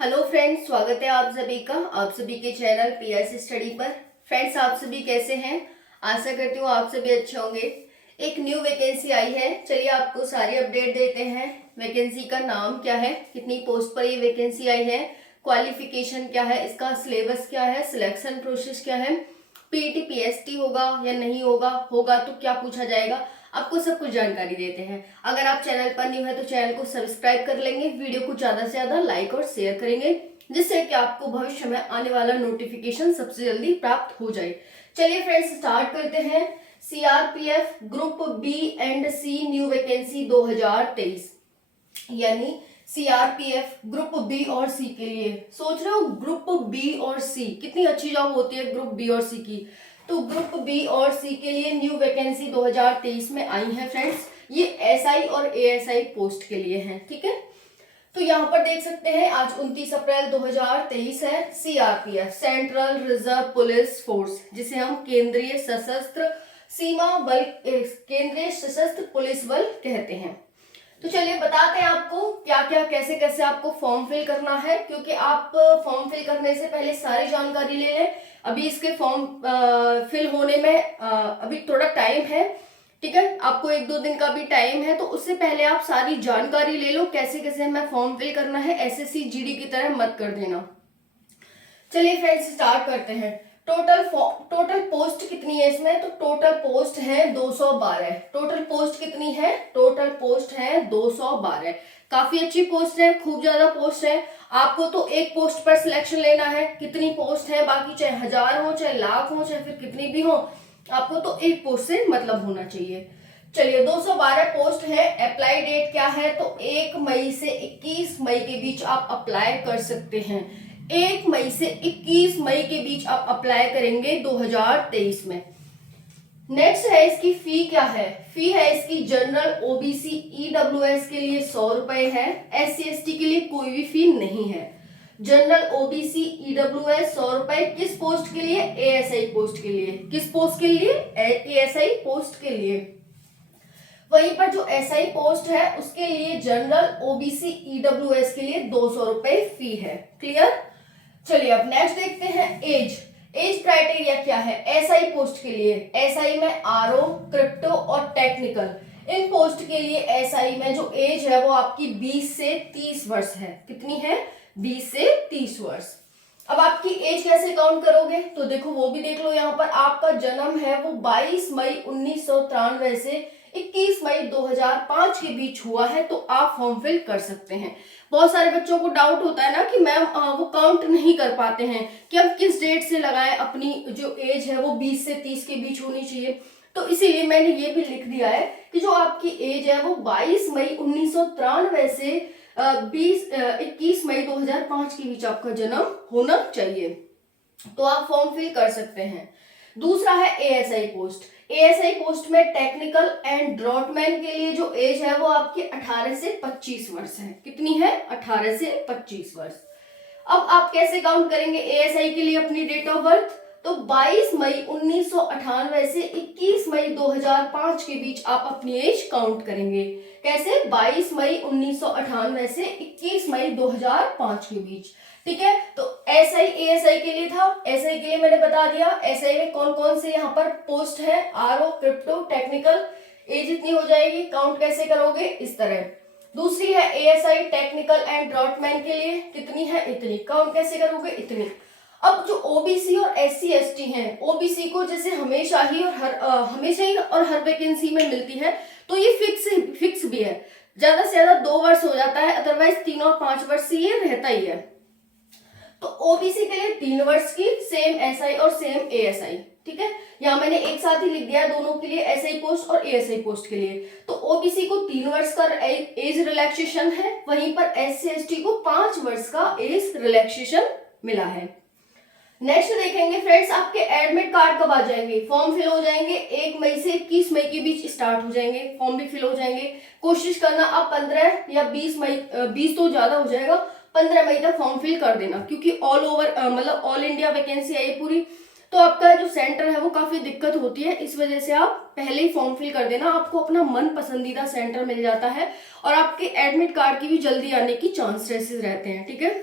Hello friends, स्वागत है आप सभी का आप सभी के चैनल पीएस स्टडी पर। फ्रेंड्स, आप सभी कैसे हैं? आशा करती हूँ आप सभी अच्छे होंगे। एक न्यू वैकेंसी आई है, चलिए आपको सारी अपडेट देते हैं। वैकेंसी का नाम क्या है, कितनी पोस्ट पर ये वैकेंसी आई है, क्वालिफिकेशन क्या है, इसका सिलेबस क्या है, सिलेक्शन प्रोसेस क्या है, पीटी पीएसटी होगा या नहीं होगा, होगा तो क्या पूछा जाएगा, आपको सब कुछ जानकारी देते हैं। अगर आप चैनल पर न्यू है तो चैनल को सब्सक्राइब कर लेंगे, वीडियो को ज्यादा से ज्यादा लाइक और शेयर करेंगे, जिससे कि आपको भविष्य में आने वाला नोटिफिकेशन सबसे जल्दी प्राप्त हो जाए। चलिए फ्रेंड्स, स्टार्ट करते हैं। CRPF group B and C new vacancy 2023, यानी सीआरपीएफ ग्रुप बी और सी के लिए सोच रहे हो। ग्रुप बी और सी कितनी अच्छी जॉब होती है ग्रुप बी और सी की। तो ग्रुप बी और सी के लिए न्यू वैकेंसी 2023 में आई है फ्रेंड्स। ये एसआई और एएसआई पोस्ट के लिए है, ठीक है। तो यहाँ पर देख सकते हैं आज 29 अप्रैल 2023 है। CRPF central reserve police force, जिसे हम केंद्रीय सशस्त्र सीमा बल, केंद्रीय सशस्त्र पुलिस बल कहते हैं। तो चलिए बताते हैं आपको क्या क्या कैसे कैसे आपको फॉर्म फिल करना है, क्योंकि आप फॉर्म फिल करने से पहले सारी जानकारी ले लें। अभी इसके फॉर्म फिल होने में अभी थोड़ा टाइम है, ठीक है। आपको 1-2 दिन का भी टाइम है, तो उससे पहले आप सारी जानकारी ले लो कैसे कैसे हमें फॉर्म फिल करना है। एसएससी जीडी की तरह मत कर देना। चलिए फ्रेंड्स, स्टार्ट करते हैं। टोटल पोस्ट कितनी है इसमें? तो टोटल पोस्ट है 212। टोटल पोस्ट कितनी है? टोटल पोस्ट है 212। काफी अच्छी पोस्ट है, खूब ज्यादा पोस्ट है। आपको तो एक पोस्ट पर सिलेक्शन लेना है। कितनी पोस्ट है, बाकी चाहे 1000 हो, चाहे लाख हो, चाहे फिर कितनी भी हो, आपको तो एक पोस्ट से मतलब होना चाहिए। चलिए 212 पोस्ट है। अप्लाई डेट क्या है? तो 1 मई से 21 मई के बीच आप अप्लाई कर सकते हैं। 1 मई से 21 मई के बीच आप अप्लाई करेंगे 2023 में। नेक्स्ट है इसकी फी क्या है? फी है इसकी जनरल ओबीसी ईडब्ल्यूएस के लिए 100 रुपए है। एससी एसटी के लिए कोई भी फी नहीं है। जनरल ओबीसी ईडब्ल्यूएस 100 रुपए। किस पोस्ट के लिए? एएसआई पोस्ट के लिए। किस पोस्ट के लिए? एएसआई पोस्ट के लिए। वहीं पर जो एसआई पोस्ट है उसके लिए जनरल ओबीसी ईडब्ल्यूएस के लिए 200 रुपए फी है। क्लियर? चलिए अब नेक्स्ट देखते हैं। एज क्राइटेरिया क्या है एसआई पोस्ट के लिए? एसआई में आरओ, क्रिप्टो और टेक्निकल, इन पोस्ट के लिए एसआई में जो एज है वो आपकी 20 से 30 वर्ष है। कितनी है? 20 से 30 वर्ष। अब आपकी एज कैसे काउंट करोगे? तो देखो वो भी देख लो। यहाँ पर आपका जन्म है वो 22 मई 1993 से 21 मई 2005 के बीच हुआ है, तो आप फॉर्म फिल कर सकते हैं। बहुत सारे बच्चों को डाउट होता है ना कि मैम वो काउंट नहीं कर पाते हैं कि हम किस डेट से लगाएं। अपनी जो एज है वो 20 से 30 के बीच होनी चाहिए, तो इसीलिए मैंने ये भी लिख दिया है कि जो आपकी एज है वो 22 मई 1993 से 21 मई 2005 के बीच आपका जन्म होना चाहिए, तो आप फॉर्म फिल कर सकते हैं। दूसरा है एएसआई पोस्ट। एएसआई पोस्ट में टेक्निकल एंड ड्रॉटमैन के लिए जो एज है वो आपकी 18 से 25 वर्ष है। कितनी है? 18 से 25 वर्ष। अब आप कैसे काउंट करेंगे एएसआई के लिए अपनी डेट ऑफ बर्थ? तो 22 मई 1998 से 21 मई 2005 के बीच आप अपनी एज काउंट करेंगे। कैसे? 22 मई 1998 से 21 मई 2005 के बीच, ठीक है। तो एसआई एएसआई के लिए था। एसआई के लिए मैंने बता दिया। एसआई में कौन कौन से यहाँ पर पोस्ट है? RO, crypto, technical. एज इतनी हो जाएगी। काउंट कैसे करोगे? इस तरह। दूसरी है एएसआई टेक्निकल एंड ड्रॉटमैन के लिए। कितनी है? इतनी। काउंट कैसे करोगे? इतनी। अब जो ओबीसी और एससी एसटी हैं, ओबीसी को जैसे हमेशा ही और हर वैकेंसी में मिलती है, तो ये फिक्स भी है। ज्यादा से ज्यादा 2 वर्ष हो जाता है, अदरवाइज 3 और 5 वर्ष ये रहता ही है। तो ओबीसी के लिए 3 वर्ष की, सेम एसआई और सेम एएसआई, ठीक है। यहाँ मैंने एक साथ ही लिख दिया दोनों के लिए, एसआई पोस्ट और एएसआई पोस्ट के लिए। तो ओबीसी को 3 वर्ष का एज रिलैक्सेशन है, वहीं पर एससी एसटी को 5 वर्ष का एज रिलैक्सेशन मिला है। नेक्स्ट देखेंगे फ्रेंड्स, आपके एडमिट कार्ड कब आ जाएंगे? फॉर्म फिल हो जाएंगे 1 मई से 21 मई के बीच स्टार्ट हो जाएंगे, फॉर्म भी फिल हो जाएंगे। कोशिश करना आप 15 या 20 मई, 20 तो ज्यादा हो जाएगा, 15 मई तक फॉर्म फिल कर देना, क्योंकि ऑल ओवर मतलब ऑल इंडिया वैकेंसी आई पूरी, तो आपका जो सेंटर है वो काफी दिक्कत होती है। इस वजह से आप पहले ही फॉर्म फिल कर देना, आपको अपना मन पसंदीदा सेंटर मिल जाता है और आपके एडमिट कार्ड की भी जल्दी आने की चांसेस रहते हैं, ठीक है।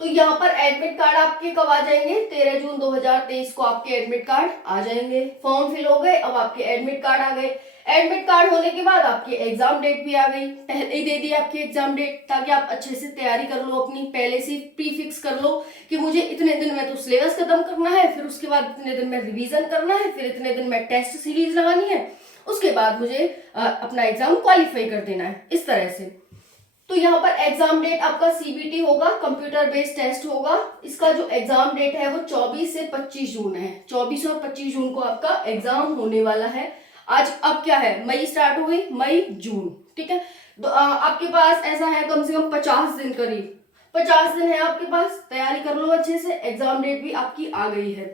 तो यहाँ पर एडमिट कार्ड आपके कब आ जाएंगे, 13 जून 2023 को आपके एडमिट कार्ड आ जाएंगे। फॉर्म फिल हो गए, अब आपके एडमिट कार्ड आ गए। एडमिट कार्ड होने के बाद आपकी एग्जाम डेट भी आ गई, पहले ही दे दी आपकी एग्जाम डेट, ताकि आप अच्छे से तैयारी कर लो अपनी, पहले से प्री फिक्स कर लो कि मुझे इतने दिन में तो सिलेबस खत्म करना है, फिर उसके बाद इतने दिन में रिवीजन करना है, फिर इतने दिन में टेस्ट सीरीज लगानी है, उसके बाद मुझे अपना एग्जाम क्वालिफाई कर देना है, इस तरह से। तो यहाँ पर एग्जाम डेट आपका सीबीटी होगा, कंप्यूटर बेस्ड टेस्ट होगा। इसका जो एग्जाम डेट है वो 24 से 25 जून है। 24 और 25 जून को आपका एग्जाम होने वाला है। आज अब क्या है, मई स्टार्ट हो गई, मई जून, ठीक है। तो आपके पास ऐसा है कम से कम 50 दिन, करीब 50 दिन है आपके पास, तैयारी कर लो अच्छे से। एग्जाम डेट भी आपकी आ गई है।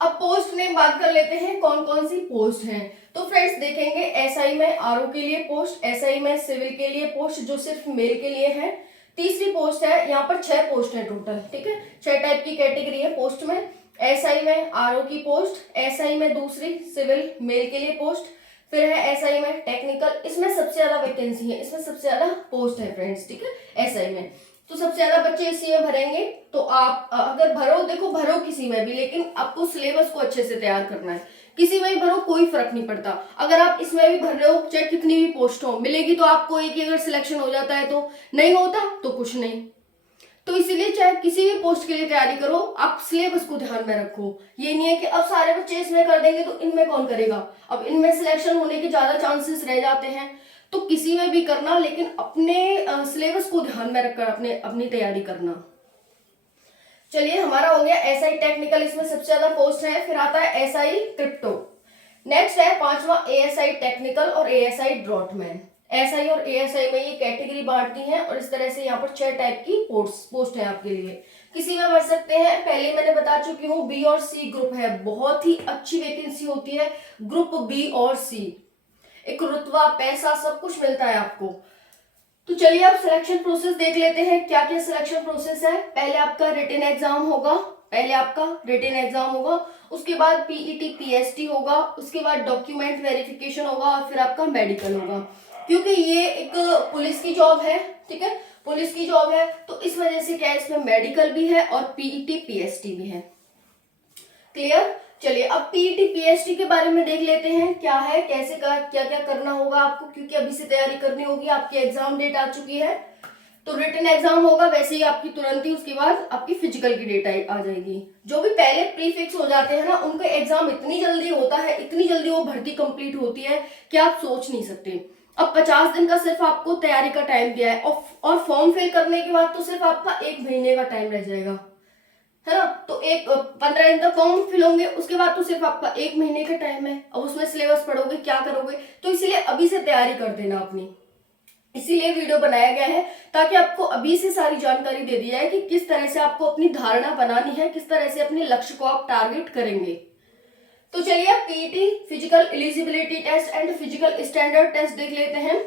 अब पोस्ट में बात कर लेते हैं, कौन कौन सी पोस्ट हैं। तो फ्रेंड्स देखेंगे, एसआई में आरओ के लिए पोस्ट, एसआई में सिविल के लिए पोस्ट जो सिर्फ मेल के लिए है। तीसरी पोस्ट है, यहाँ पर 6 पोस्ट है टोटल, ठीक है, 6 टाइप की कैटेगरी है पोस्ट में। एसआई में आरओ की पोस्ट, एसआई में दूसरी सिविल मेल के लिए पोस्ट, फिर है एसआई में टेक्निकल, इसमें सबसे ज्यादा वैकेंसी है, इसमें सबसे ज्यादा पोस्ट है फ्रेंड्स, ठीक है, एसआई में। तो सबसे ज्यादा बच्चे इसी में भरेंगे। तो आप अगर भरो, देखो भरो किसी में भी, लेकिन आपको सिलेबस को अच्छे से तैयार करना है। किसी में भी भरो, कोई फर्क नहीं पड़ता। अगर आप इसमें भी भर रहे हो, चाहे कितनी भी पोस्ट हो, मिलेगी तो आपको एक ही, अगर सिलेक्शन हो जाता है तो, नहीं होता तो कुछ नहीं। तो इसीलिए चाहे किसी भी पोस्ट के लिए तैयारी करो, आप सिलेबस को ध्यान में रखो। ये नहीं है कि अब सारे बच्चे इसमें कर देंगे तो इनमें कौन करेगा, अब इनमें सिलेक्शन होने के ज्यादा चांसेस रह जाते हैं। तो किसी में भी करना, लेकिन अपने सिलेबस को ध्यान में रखकर अपनी तैयारी करना। चलिए, हमारा हो गया एसआई टेक्निकल, इसमें सबसे ज्यादा पोस्ट है। फिर आता है एसआई क्रिप्टो। नेक्स्ट है 5वां एएसआई टेक्निकल और एएसआई ड्रॉटमैन। एसआई और एएसआई में ये कैटेगरी बांटती हैं, और इस तरह से यहाँ पर 6 टाइप की पोस्ट है आपके लिए। किसी में भर सकते हैं, पहले मैंने बता चुकी हूँ, बी और सी ग्रुप है, बहुत ही अच्छी वैकेंसी होती है ग्रुप बी और सी। एक रुतबा, पैसा, सब कुछ मिलता है आपको। तो चलिए अब सिलेक्शन प्रोसेस देख लेते हैं, क्या क्या सिलेक्शन प्रोसेस है। पहले आपका रिटन एग्जाम होगा, उसके बाद पीईटी पीएसटी होगा, उसके बाद डॉक्यूमेंट वेरिफिकेशन होगा, और फिर आपका मेडिकल होगा। क्योंकि ये एक पुलिस की जॉब है, ठीक है, पुलिस की जॉब है, तो इस वजह से क्या है, इसमें मेडिकल भी है और पीईटी पीएसटी भी है। क्लियर। चलिए अब पीईटी पीएसटी के बारे में देख लेते हैं, क्या है, कैसे क्या क्या करना होगा आपको, क्योंकि अभी से तैयारी करनी होगी। आपकी एग्जाम डेट आ चुकी है, तो रिटन एग्जाम होगा, वैसे ही आपकी तुरंत ही उसके बाद आपकी फिजिकल की डेट आ जाएगी। जो भी पहले प्री फिक्स हो जाते हैं ना, उनका एग्जाम इतनी जल्दी होता है, इतनी जल्दी वो भर्ती कंप्लीट होती है कि आप सोच नहीं सकते। अब 50 दिन का सिर्फ आपको तैयारी का टाइम दिया है, और फॉर्म फिल करने के बाद तो सिर्फ आपका 1 महीने का टाइम रह जाएगा, है ना। तो 15 दिन का फॉर्म फिल होंगे, उसके बाद तो सिर्फ आपका 1 महीने का टाइम है। अब उसमें सिलेबस पढ़ोगे, क्या करोगे, तो इसीलिए अभी से तैयारी कर देना अपनी। इसीलिए वीडियो बनाया गया है, ताकि आपको अभी से सारी जानकारी दे दी जाए कि किस तरह से आपको अपनी धारणा बनानी है, किस तरह से अपने लक्ष्य को आप टारगेट करेंगे। तो चलिए अब PET physical eligibility test and physical standard test देख लेते हैं।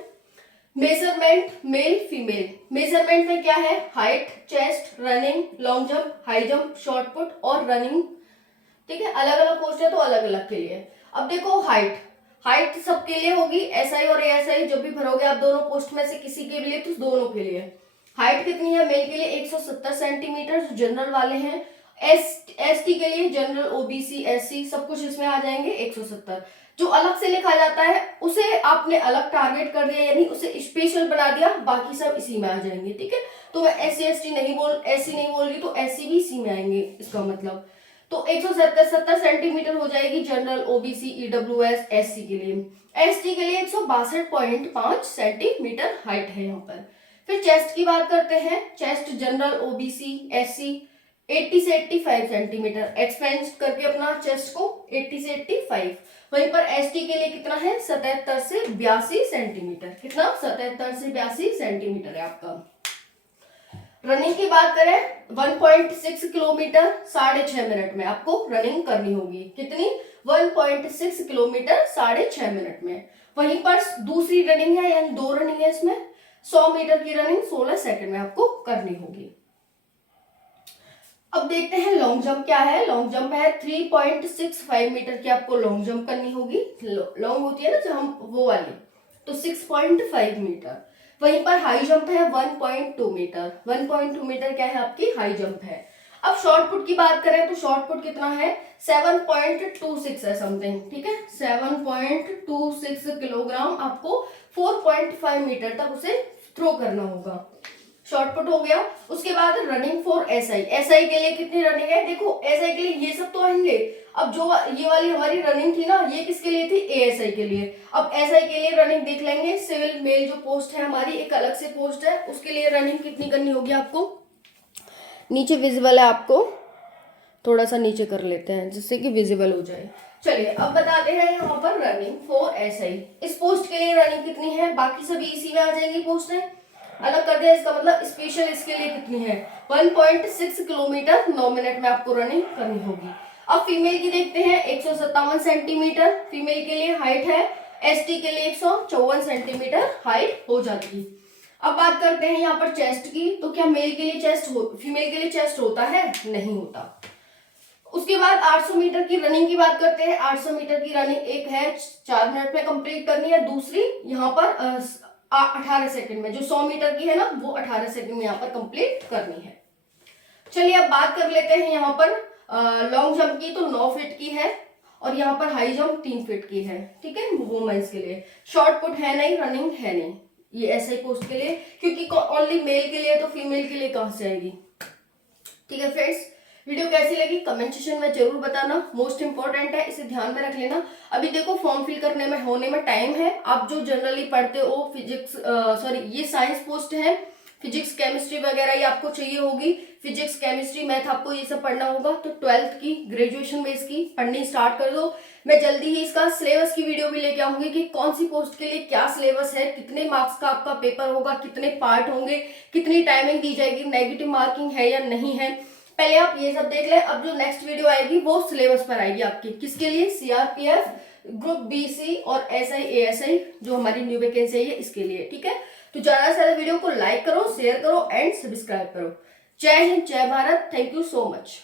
Measurement male female. मेजरमेंट में क्या है, height, chest, running, long jump, high jump, short put और रनिंग, ठीक है, अलग अलग पोस्ट है तो अलग अलग के लिए। अब देखो हाइट सबके लिए होगी, एसआई और एएसआई जब भी भरोगे आप दोनों पोस्ट में से किसी के लिए, तो दोनों के लिए हाइट कितनी है, मेल के लिए 170 सेंटीमीटर जो जनरल वाले हैं, एसटी के लिए जनरल, ओबीसी, एससी सब कुछ इसमें आ जाएंगे 170। जो अलग से लिखा जाता है उसे आपने अलग टारगेट कर दिया, यानी उसे स्पेशल बना दिया, बाकी सब इसी में आ जाएंगे, ठीक है। तो मैं एससी एसटी नहीं बोल रही, तो एससी भी इसी में आएंगे, इसका मतलब। तो 170 सेंटीमीटर हो जाएगी जनरल, ओबीसी, ईडब्ल्यूएस, एससी के लिए। एसटी के लिए 162.5 सेंटीमीटर हाइट है यहाँ पर। फिर चेस्ट की बात करते हैं, चेस्ट जनरल, ओबीसी, एससी 80 से 85 सेंटीमीटर, एक्सपेंड करके अपना चेस्ट को 80 से 85। वहीं पर एसटी के लिए कितना है, 77 से 82 सेंटीमीटर। कितना, 77 से 82 सेंटीमीटर है आपका। रनिंग की बात करें, 1.6 किलोमीटर 6.5 मिनट में आपको रनिंग करनी होगी। कितनी, 1.6 किलोमीटर 6.5 मिनट में। वहीं पर दूसरी रनिंग है, यानी 2 रनिंग है इसमें, 100 मीटर की रनिंग 16 सेकंड में आपको करनी होगी। अब देखते हैं लॉन्ग जंप क्या है। लॉन्ग जंप है 3.65 मीटर की आपको लॉन्ग जंप करनी होगी। लॉन्ग होती है ना जो हम, वो वाली, तो 6.5 मीटर। वहीं पर हाई जंप है 1.2 मीटर। 1.2 मीटर क्या है आपकी हाई जंप है। अब शॉर्ट पुट की बात करें तो शॉर्ट पुट कितना है 7.26 है समथिंग, ठीक है 7.26 किलोग्राम आपको 4.5 मीटर तक उसे थ्रो करना होगा। शॉर्ट पुट हो गया। उसके बाद रनिंग फॉर एसआई। एसआई के लिए कितनी रनिंग है, देखो एसआई के लिए ये सब तो आएंगे। अब जो ये वाली हमारी रनिंग थी ना ये किसके लिए थी, एएसआई के लिए। अब एसआई के लिए रनिंग देख लेंगे। सिविल मेल जो पोस्ट है हमारी एक अलग से पोस्ट है, उसके लिए रनिंग कितनी करनी होगी आपको, नीचे विजिबल है, आपको थोड़ा सा नीचे कर लेते हैं जिससे कि विजिबल हो जाए। चलिए अब बताते हैं यहाँ पर रनिंग फॉर एसआई। इस पोस्ट के लिए रनिंग कितनी है, बाकी सभी इसी में आ जाएंगी पोस्टें, अलग कर दिया इसका मतलब स्पेशल इसके लिए कितनी है 1.6 किलोमीटर 9 मिनट में आपको रनिंग करनी होगी। अब फीमेल की देखते हैं 157 सेंटीमीटर फीमेल के लिए हाइट है, एसटी के लिए 154 सेंटीमीटर हाइट हो जाती। अब बात करते हैं यहाँ पर चेस्ट की, तो क्या मेल के लिए चेस्ट फीमेल के लिए चेस्ट होता है, नहीं होता। उसके बाद 800 मीटर की रनिंग की बात करते हैं। 800 मीटर की रनिंग एक है 4 मिनट में कंप्लीट करनी है, दूसरी यहाँ पर 18 सेकंड में, जो 100 मीटर की है ना वो 18 सेकंड में यहाँ पर कंप्लीट करनी है। चलिए अब बात कर लेते हैं यहाँ पर लॉन्ग जंप की, तो 9 फीट की है और यहाँ पर हाई जंप 3 फीट की है, ठीक है वुमेन्स के लिए। शॉर्ट पुट है नहीं, रनिंग है नहीं, ये ऐसे ही पोस्ट के लिए, क्योंकि ओनली मेल के लिए, तो फीमेल के लिए कहां से आएगी। ठीक है फ्रेंड्स, वीडियो कैसी लगी कमेंट सेक्शन में जरूर बताना, मोस्ट इंपॉर्टेंट है, इसे ध्यान में रख लेना। अभी देखो फॉर्म फिल करने में होने में टाइम है। आप जो जनरली पढ़ते हो फिजिक्स ये साइंस पोस्ट है, फिजिक्स केमिस्ट्री वगैरह ये आपको चाहिए होगी। फिजिक्स केमिस्ट्री मैथ आपको ये सब पढ़ना होगा, तो 12th की ग्रेजुएशन में इसकी पढ़नी स्टार्ट कर दो। मैं जल्दी ही इसका सिलेबस की वीडियो भी लेके आऊंगी कि कौन सी पोस्ट के लिए क्या सिलेबस है, कितने मार्क्स का आपका पेपर होगा, कितने पार्ट होंगे, कितनी टाइमिंग दी जाएगी, नेगेटिव मार्किंग है या नहीं है, पहले आप ये सब देख लें। अब जो नेक्स्ट वीडियो आएगी वो सिलेबस पर आएगी आपकी, किसके लिए, सीआरपीएफ ग्रुप बीसी और एसआई एएसआई जो हमारी न्यू वैकेंसी है इसके लिए। ठीक है, तो ज्यादा से ज्यादा वीडियो को लाइक करो, शेयर करो एंड सब्सक्राइब करो। जय हिंद, जय Bharat, thank you so much.